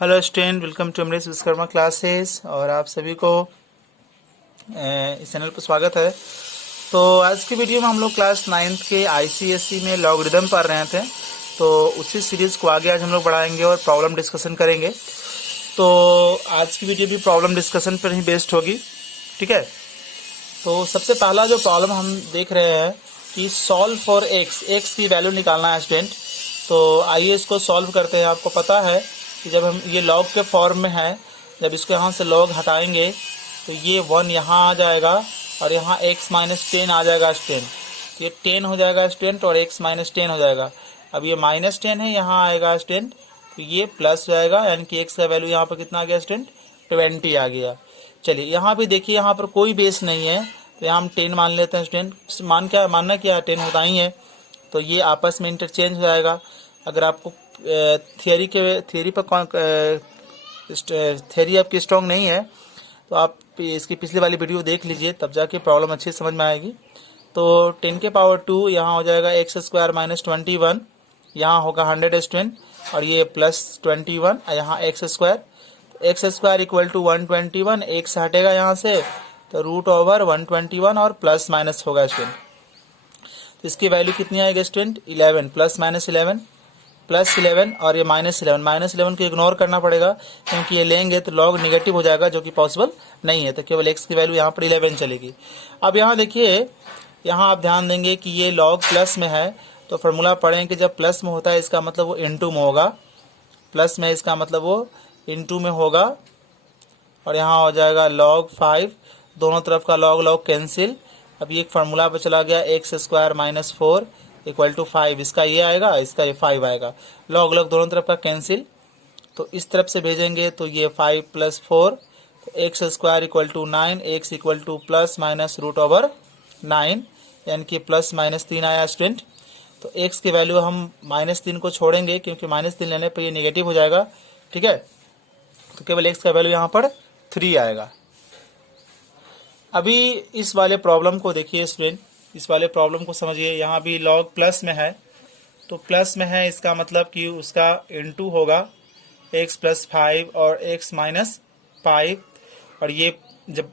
Hello student, welcome to Amrish Vishwakarma classes. और आप सभी को इस चैनल पर स्वागत है। तो आज की वीडियो में हम लोग क्लास 9th के आईसीएसई में लॉगरिदम पढ़ रहे थे, तो उसी सीरीज़ को आगे आज हम लोग बढ़ाएंगे और प्रॉब्लम डिस्कशन करेंगे। तो आज की वीडियो भी प्रॉब्लम डिस्कशन पर ही बेस्ड होगी, ठीक है। तो सबसे पहला जो प्रॉब्लम हम देख रहे हैं कि सॉल्व फॉर एक्स की वैल्यू निकालना है स्टूडेंट। तो आइए इसको सॉल्व करते हैं। आपको पता है कि जब हम ये लॉग के फॉर्म में है, जब इसको यहाँ से लॉग हटाएंगे तो ये 1 यहाँ आ जाएगा और यहाँ x माइनस 10 आ जाएगा स्टूडेंट। ये 10 हो जाएगा स्टूडेंट और x माइनस 10 हो जाएगा। अब ये माइनस 10 है, यहाँ आएगा स्टूडेंट, तो ये प्लस हो जाएगा, यानी कि x का वैल्यू यहाँ पर कितना आ गया स्टूडेंट, 20 आ गया। चलिए यहाँ पे देखिए, यहाँ पर कोई बेस नहीं है तो यहाँ हम 10 मान लेते हैं स्टूडेंट। मानना क्या है, 10 होता ही है, तो ये आपस में इंटरचेंज हो जाएगा। अगर आपको थियरी आपकी स्ट्रॉन्ग नहीं है तो आप इसकी पिछली वाली वीडियो देख लीजिए, तब जाके प्रॉब्लम अच्छी समझ में आएगी। तो 10 के पावर 2 यहाँ हो जाएगा एक्स स्क्वायर माइनस 21, यहाँ होगा 100 स्टूडेंट, और ये प्लस 21 यहाँ X square equal to 121, X हटेगा यहाँ से तो रूट ओवर 121 और प्लस माइनस होगा स्टूडेंट। तो इसकी वैल्यू कितनी आएगी स्टूडेंट, 11 प्लस माइनस 11 प्लस 11 और ये माइनस 11 को इग्नोर करना पड़ेगा, क्योंकि ये लेंगे तो लॉग निगेटिव हो जाएगा, जो कि पॉसिबल नहीं है। तो केवल x की वैल्यू यहाँ पर 11 चलेगी। अब यहाँ देखिए, यहाँ आप ध्यान देंगे कि ये लॉग प्लस में है, तो फार्मूला पढ़ें कि जब प्लस में होता है इसका मतलब वो इनटू में होगा, प्लस में इसका मतलब वो इनटू में होगा, और यहाँ हो जाएगा log 5, दोनों तरफ का log कैंसिल। अब ये एक फार्मूला पर चला गया, X square minus 4 equal to 5, इसका ये आएगा, इसका ये 5 आएगा, log दोनों तरफ का कैंसिल। तो इस तरफ से भेजेंगे तो ये 5 प्लस 4, तो X square equal to 9, X equal to plus minus root over 9, यानी कि प्लस माइनस 3 आया स्टूडेंट। तो एक्स की वैल्यू हम माइनस 3 को छोड़ेंगे, क्योंकि माइनस 3 लेने पर ये निगेटिव हो जाएगा, ठीक है। तो केवल एक्स का वैल्यू यहाँ पर 3 आएगा। अभी इस वाले प्रॉब्लम को देखिए स्टूडेंट, इस वाले प्रॉब्लम को समझिए। यहाँ भी लॉग प्लस में है, तो प्लस में है इसका मतलब कि उसका इनटू होगा x प्लस 5 और x माइनस 5, और ये जब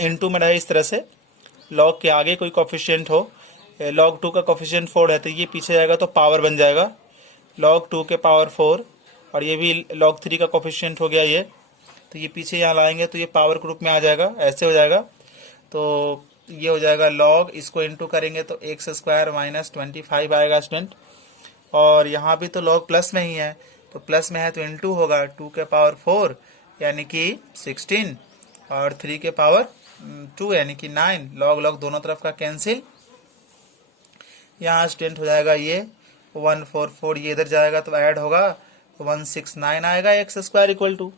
इनटू में रहे इस तरह से, लॉग के आगे कोई कोफिशिएंट हो, log 2 का कोफिशिएंट 4 है तो ये पीछे जाएगा तो पावर बन जाएगा log 2 के पावर 4, और ये भी log 3 का कोफिशिएंट हो गया ये, तो ये पीछे यहाँ लाएंगे तो ये पावर ग्रुप में आ जाएगा, ऐसे हो जाएगा। तो ये हो जाएगा log, इसको इनटू करेंगे तो एक्स स्क्वायर माइनस 25 आएगा स्टूडेंट, और यहाँ भी तो log प्लस में ही है, तो प्लस में है तो इनटू होगा 2 के पावर 4 यानी कि 16, और 3 के पावर 2 यानी कि 9, log दोनों तरफ का कैंसिल। यहाँ स्टूडेंट हो जाएगा ये 144, ये इधर जाएगा तो ऐड होगा, 169 आएगा एक्स स्क्वायर इक्वल टू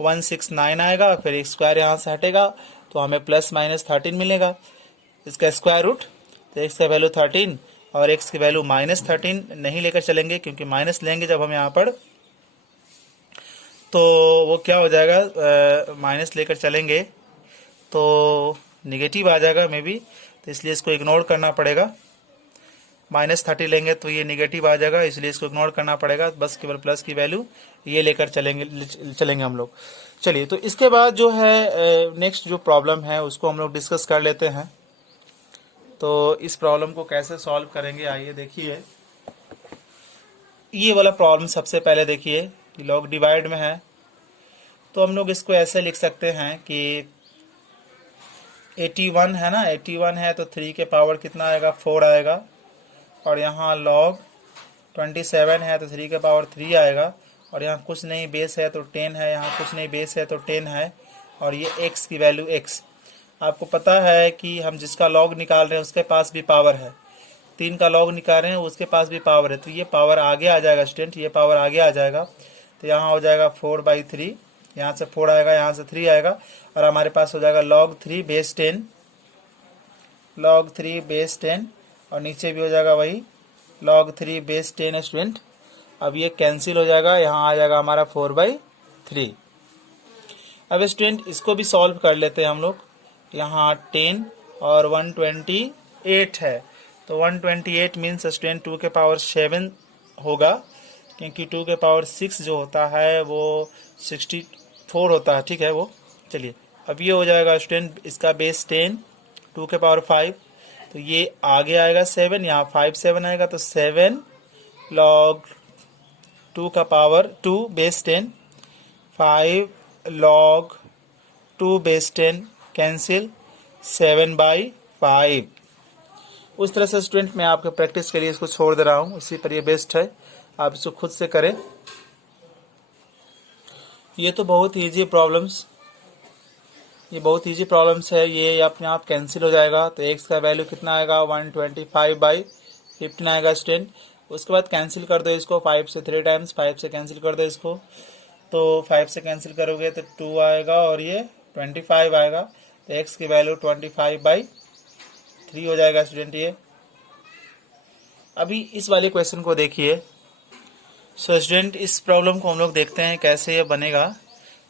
169 आएगा, फिर एक्स स्क्वायर यहाँ से हटेगा तो हमें प्लस माइनस 13 मिलेगा, इसका स्क्वायर रूट, तो एक्स का वैल्यू 13 और एक्स की वैल्यू माइनस 13 नहीं लेकर चलेंगे, क्योंकि माइनस लेंगे जब हम यहाँ पर तो वो क्या हो जाएगा, माइनस लेकर चलेंगे तो निगेटिव आ जाएगा मे बी, तो इसलिए इसको इग्नोर करना पड़ेगा। माइनस 30 लेंगे तो ये निगेटिव आ जाएगा, इसलिए इसको इग्नोर करना पड़ेगा, बस केवल प्लस की वैल्यू ये लेकर चलेंगे हम लोग। चलिए, तो इसके बाद जो है नेक्स्ट जो प्रॉब्लम है उसको हम लोग डिस्कस कर लेते हैं। तो इस प्रॉब्लम को कैसे सॉल्व करेंगे, आइए देखिए। ये वाला प्रॉब्लम सबसे पहले देखिए, लॉग डिवाइड में है, तो हम लोग इसको ऐसे लिख सकते हैं कि 81 है ना, 81 है तो 3 के पावर कितना आएगा, 4 आएगा, और यहाँ log 27 है तो 3 के पावर 3 आएगा, और यहाँ कुछ नहीं बेस है तो 10 है, यहाँ कुछ नहीं बेस है तो 10 है, और ये x की वैल्यू x। आपको पता है कि हम जिसका log निकाल रहे हैं उसके पास भी पावर है, 3 का log निकाल रहे हैं उसके पास भी पावर है, तो ये पावर आगे आ जाएगा स्टूडेंट, ये पावर आगे आ जाएगा। तो यहाँ हो जाएगा 4/3, यहाँ से 4 आएगा, यहाँ से 3 आएगा, और हमारे पास हो जाएगा log 3 बेस 10, log 3 बेस 10, और नीचे भी हो जाएगा वही log 3 बेस 10 स्टूडेंट। अब ये कैंसिल हो जाएगा, यहाँ आ जाएगा हमारा 4/3। अब स्टूडेंट इसको भी सॉल्व कर लेते हैं हम लोग। यहाँ 10 और 128 है, तो 128 मीन्स स्टूडेंट 2 के पावर 7 होगा, क्योंकि 2 के पावर 6 जो होता है वो 64 होता है, ठीक है वो। चलिए अब ये हो जाएगा स्टूडेंट, इसका बेस 10, 2 के पावर 5, तो ये आगे आएगा 7, यहाँ 5 7 आएगा, तो 7 लॉग 2 का power 2 base 10, 5 log 2 base 10 cancel, 7/5। उस तरह से स्टूडेंट मैं आपके प्रैक्टिस के लिए इसको छोड़ दे रहा हूँ, इसी पर ये बेस्ट है, आप इसको खुद से करें। ये तो बहुत ईजी प्रॉब्लम्स, ये बहुत ईजी प्रॉब्लम्स है, ये अपने आप कैंसिल हो जाएगा। तो x का वैल्यू कितना आएगा, 125/15 आएगा स्टूडेंट। उसके बाद कैंसिल कर दो इसको 5 से 3 टाइम्स, 5 से कैंसिल कर दो इसको, तो 5 से कैंसिल करोगे तो 2 आएगा और ये 25 आएगा। तो x की वैल्यू 25/3 हो जाएगा स्टूडेंट ये। अभी इस वाले क्वेश्चन को देखिए। सो स्टूडेंट इस प्रॉब्लम को हम लोग देखते हैं कैसे ये बनेगा।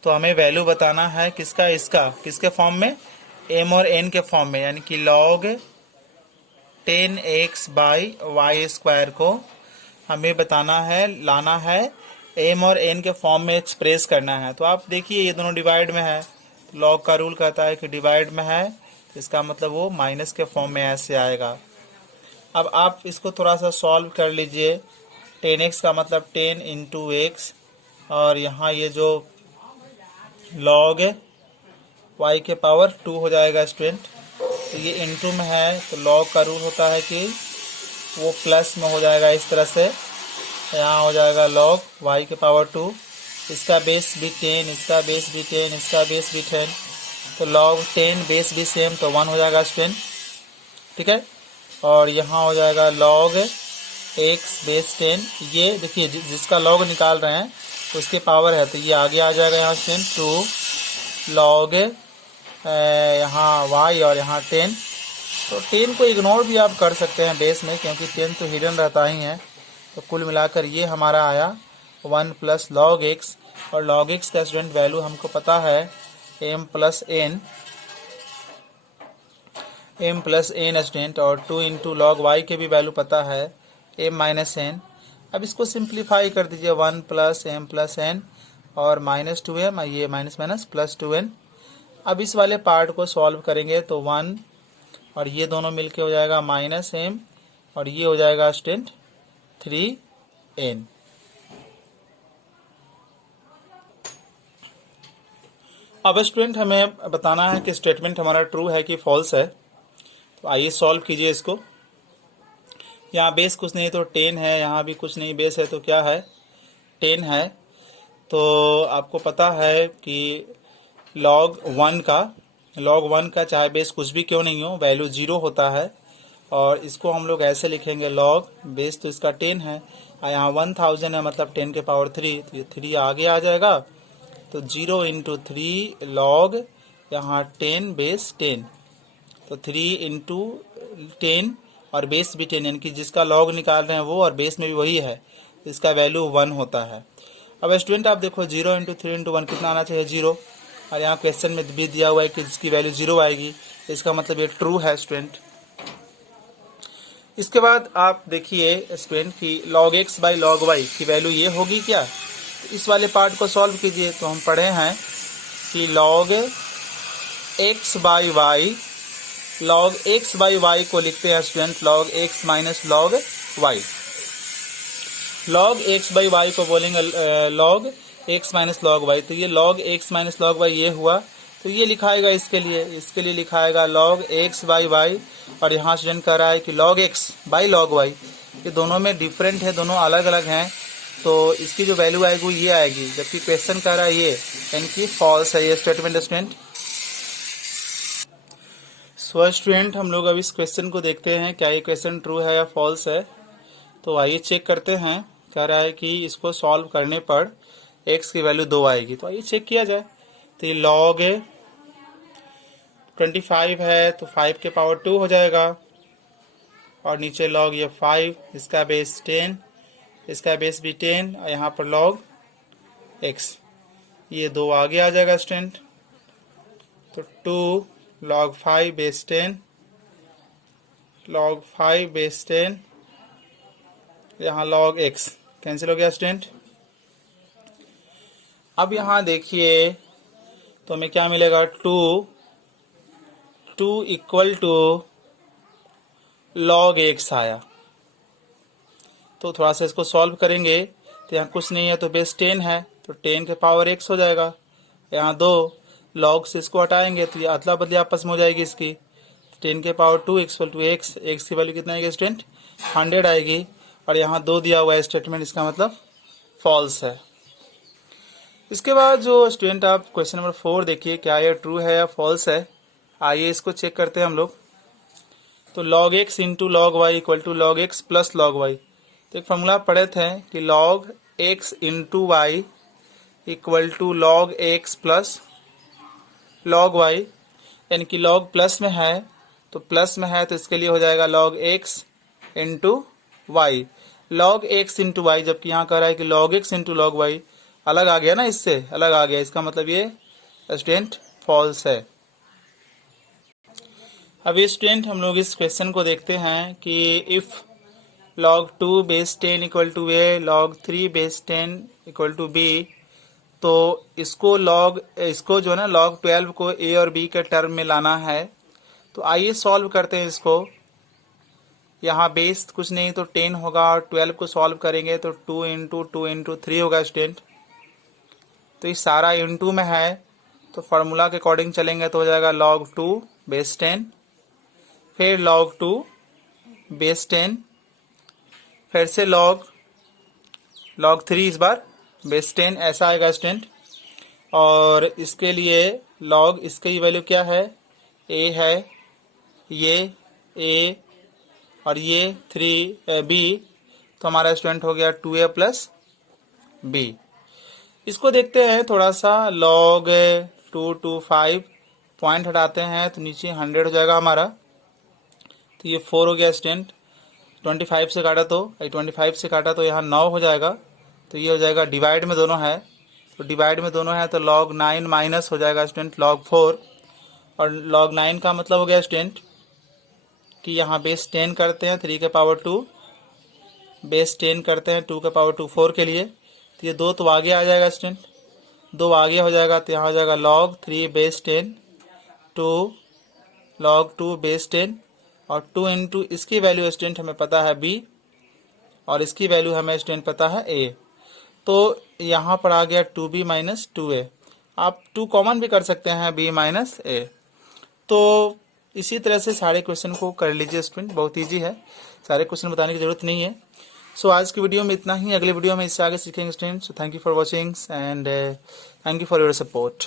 तो हमें वैल्यू बताना है किसका, इसका किसके फॉर्म में, m और n के फॉर्म में, यानी कि log 10x/y² को हमें बताना है, लाना है, m और n के फॉर्म में एक्सप्रेस करना है। तो आप देखिए ये दोनों डिवाइड में है, तो log का रूल कहता है कि डिवाइड में है, तो इसका मतलब वो माइनस के फॉर्म में ऐसे आएगा। अब आप इसको थोड़ा सा सॉल्व कर लीजिए। 10x का मतलब 10 इंटू x, और यहाँ ये जो log y के पावर 2 हो जाएगा स्टूडेंट। तो ये इंटू में है, तो log का रूल होता है कि वो प्लस में हो जाएगा इस तरह से। यहाँ हो जाएगा log y के पावर 2, इसका बेस भी 10, इसका बेस भी 10, इसका बेस भी 10, तो log 10 बेस भी सेम, तो 1 हो जाएगा स्टूडेंट, ठीक है। और यहाँ हो जाएगा log x बेस 10, ये देखिए जिसका log निकाल रहे हैं उसके पावर है, तो ये आगे आ जाएगा यहाँ स्टूडेंट 2 log यहाँ y और यहाँ 10। तो 10 को इग्नोर भी आप कर सकते हैं बेस में, क्योंकि 10 तो हिडन रहता ही है। तो कुल मिलाकर ये हमारा आया 1 प्लस log x, और log x का स्टूडेंट वैल्यू हमको पता है m प्लस n स्टूडेंट, और 2 इंटू log y के भी वैल्यू पता है m माइनस n। अब इसको सिंप्लीफाई कर दीजिए, 1 प्लस m प्लस n और माइनस 2m, ये माइनस माइनस प्लस 2n। अब इस वाले पार्ट को सॉल्व करेंगे तो 1 और ये दोनों मिलके हो जाएगा माइनस m, और ये हो जाएगा स्टूडेंट 3n। अब स्टूडेंट हमें बताना है कि स्टेटमेंट हमारा ट्रू है कि फॉल्स है। तो आइए सॉल्व कीजिए इसको। यहाँ बेस कुछ नहीं तो 10 है, यहाँ भी कुछ नहीं बेस है तो क्या है 10 है। तो आपको पता है कि log 1 का चाहे बेस कुछ भी क्यों नहीं हो, वैल्यू 0 होता है। और इसको हम लोग ऐसे लिखेंगे, log बेस तो इसका 10 है, और यहाँ 1000 है मतलब 10 के पावर 3, तो ये 3 आगे आ जाएगा। तो 0 इंटू 3 log यहाँ 10 बेस 10, तो 3 इंटू 10 और बेस भी 10, यानी कि जिसका log निकाल रहे हैं वो और बेस में भी वही है, तो इसका वैल्यू 1 होता है। अब स्टूडेंट आप देखो 0 इंटू 3 इंटू 1 कितना आना चाहिए 0, और यहाँ क्वेश्चन में भी दिया हुआ है कि जिसकी वैल्यू 0 आएगी, इसका मतलब ये ट्रू है स्टूडेंट। इसके बाद आप देखिए स्टूडेंट की log x by log y की वैल्यू ये होगी क्या। तो इस वाले पार्ट को सॉल्व कीजिए। तो हम पढ़े हैं कि log x by y, log x by y को लिखते हैं student log x minus log y। log x by y को बोलेंगे log x minus log y। तो ये log x minus log y ये हुआ, तो ये लिखाएगा इसके लिए लिखाएगा log x बाई y, और यहाँ स्टूडेंट कह रहा है कि log x by log y, ये दोनों में डिफरेंट है, दोनों अलग अलग हैं, तो इसकी जो वैल्यू आएगी वो ये आएगी, जबकि क्वेश्चन कह रहा है ये, यानी कि फॉल्स है ये स्टेटमेंट स्टूडेंट। सो स्टूडेंट हम लोग अब इस क्वेश्चन को देखते हैं क्या ये क्वेश्चन ट्रू है या फॉल्स है। तो आइए चेक करते हैं। कह रहा है कि इसको सॉल्व करने पर x की वैल्यू 2 आएगी, तो आइए चेक किया जाए। तो ये log 25 है तो 5 के पावर 2 हो जाएगा, और नीचे log ये 5, इसका बेस 10, इसका बेस भी 10, और यहाँ पर log x, ये 2 आगे आ जाएगा स्टूडेंट। तो 2 log 5 बेस 10, log 5 बेस 10, यहाँ log x कैंसिल हो गया स्टूडेंट। अब यहाँ देखिए तो हमें क्या मिलेगा, 2 इक्वल टू log x आया। तो थोड़ा सा इसको सॉल्व करेंगे तो यहाँ कुछ नहीं है तो बेस 10 है तो 10 के पावर x हो जाएगा। यहाँ 2 log से इसको हटाएंगे तो ये अदला बदली आपस में हो जाएगी इसकी। 10 के power 2 equal to x, x की वैल्यू कितना आएगी स्टूडेंट, 100 आएगी। और यहाँ 2 दिया हुआ है स्टेटमेंट, इसका मतलब फॉल्स है। इसके बाद जो स्टूडेंट आप क्वेश्चन नंबर 4 देखिए, क्या ये ट्रू है या फॉल्स है। आइए इसको चेक करते हैं हम लोग। तो log x into log Y equal to log X plus log Y. तो एक फॉर्मूला पढ़े थे कि log x into Y equal to log X plus log Y, यानी कि log प्लस में है तो इसके लिए हो जाएगा log x into Y. log x into Y, जबकि यहाँ कह रहा है कि log x into log Y, अलग आ गया ना, इससे अलग आ गया, इसका मतलब ये स्टूडेंट फॉल्स है। अभी स्टूडेंट हम लोग इस क्वेश्चन को देखते हैं कि if log 2 base 10 equal to a, log 3 base 10 equal to b, तो इसको जो है ना log 12 को a और b के टर्म में लाना है। तो आइए सॉल्व करते हैं इसको। यहाँ बेस कुछ नहीं तो 10 होगा और 12 को सॉल्व करेंगे तो 2 इंटू 3 होगा स्टूडेंट। तो ये सारा इंटू में है तो फार्मूला के अकॉर्डिंग चलेंगे तो हो जाएगा log 2 बेस 10, फिर log 2 बेस 10, फिर से log 3 इस बार बेस 10, ऐसा आएगा स्टूडेंट। और इसके लिए log इसकी वैल्यू क्या है, a है, ये a और ये 3b, तो हमारा स्टूडेंट हो गया 2a प्लस b। इसको देखते हैं थोड़ा सा, log 225 पॉइंट हटाते हैं तो नीचे 100 हो जाएगा हमारा। तो ये 4 हो गया स्टूडेंट। 25 से काटा तो यहाँ 9 हो जाएगा। तो ये हो जाएगा, डिवाइड में दोनों है तो log 9 माइनस हो जाएगा स्टूडेंट log 4। और log 9 का मतलब हो गया स्टूडेंट कि यहाँ बेस 10 करते हैं 3 के पावर 2, बेस 10 करते हैं 2 के पावर 2 4 के लिए। तो ये 2 तो आगे आ जाएगा स्टूडेंट, 2 आगे हो जाएगा तो यहाँ हो जाएगा log 3 बेस 10 2 log 2 बेस 10 और 2 इंटू इसकी वैल्यू स्टूडेंट हमें पता है b और इसकी वैल्यू हमें स्टूडेंट पता है a। तो यहाँ पर आ गया 2b माइनस 2a। आप 2 कॉमन भी कर सकते हैं, b माइनस a। तो इसी तरह से सारे क्वेश्चन को कर लीजिए स्टूडेंट, बहुत ईजी है, सारे क्वेश्चन बताने की जरूरत नहीं है। सो आज की वीडियो में इतना ही, अगले वीडियो में इससे आगे सीखेंगे student. So thank you for watching and thank you for your support.